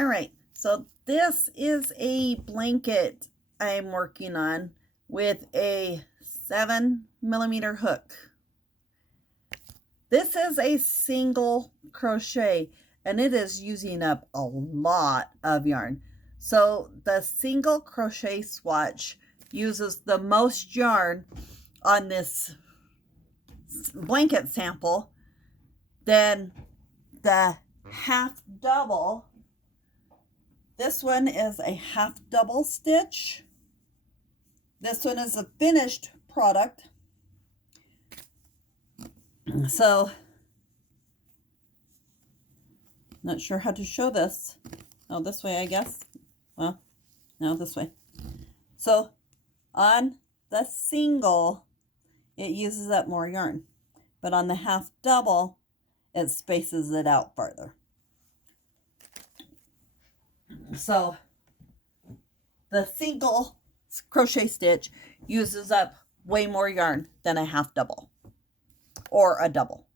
All right, so this is a blanket I'm working on with a 7mm hook. This is a single crochet and it is using up a lot of yarn. So the single crochet swatch uses the most yarn on this blanket sample than the half double. This one is a half double stitch. This one is a finished product. So, not sure how to show this. Oh, this way, I guess. Well, no, this way. So, on the single, it uses up more yarn. But on the half double, it spaces it out farther. So, the single crochet stitch uses up way more yarn than a half double or a double.